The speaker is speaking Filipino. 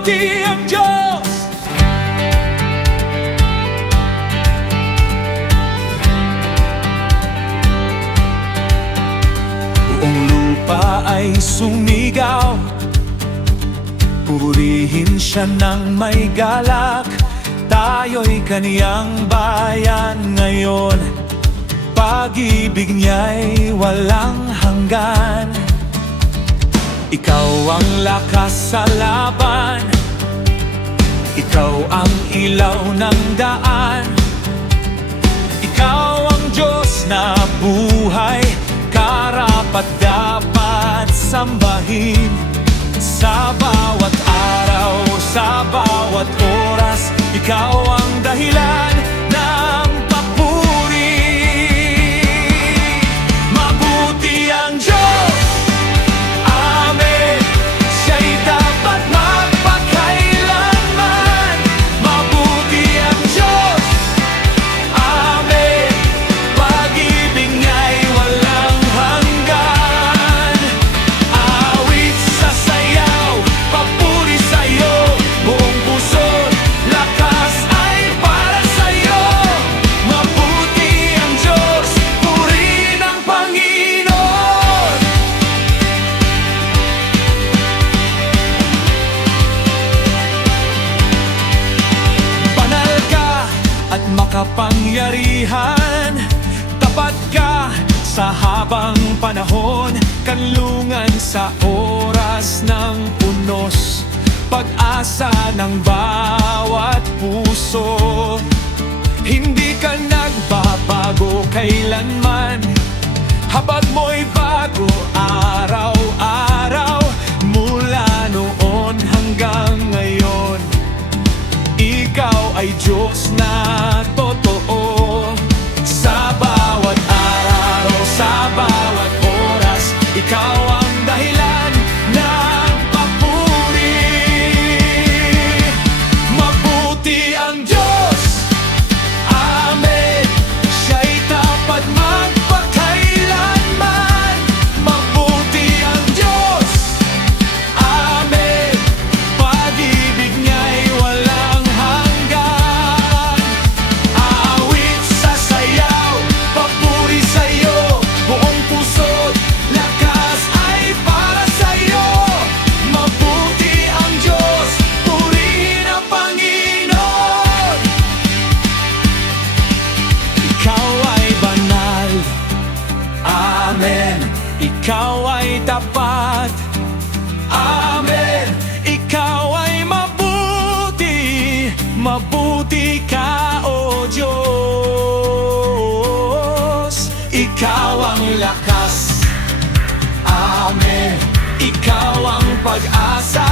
Mabuti ang Diyos. Buong lupa ay sumigaw, purihin siya ng may galak. Tayo'y kaniyang bayan ngayon, pag-ibig niya'y walang hanggan. Ikaw ang lakas sa laban, ikaw ang ilaw ng daan. Ikaw ang Diyos na buhay, karapat-dapat sambahin. Sa bawat araw, sa bawat oras, ikaw ang dahilan ng papuri. Mabuti ang Diyos, amen. Siya'y dapat magpakailanman. Mabuti ang Diyos, amen. Pag-ibig niya'y walang hanggan. Awit sa sayaw, papuri sa'yo, buong puso't lakas ay para sa'yo. Mabuti ang Diyos, purihin ang Panginoon. Banal ka at makapangyarihan, tapat ka sa habang panahon, kanlungan sa oras ng unos, pag-asa ng bawat puso. Hindi ka nagbabago kailanman, habag mo'y bago araw-araw. Mula noon hanggang ngayon, ikaw ay Diyos na totoo. Sa bawat araw, sa bawat oras, ikaw ang dahilan ng papuri. Mabuti ang Diyos, amen. Siya'y tapat magpakailanman. Mabuti ang Diyos, amen. Pag-ibig niya'y walang hanggan. Awit sa sayaw, papuri sa'yo, buong puso't lakas ay para sa'yo. Mabuti ang Diyos, purihin ang Panginoon. Ikaw ay banal, amen. Ikaw ay tapat, amen. Ikaw ay mabuti, mabuti ka, O Diyos. Ikaw ang lakas, amen. Ikaw ang pag-asa,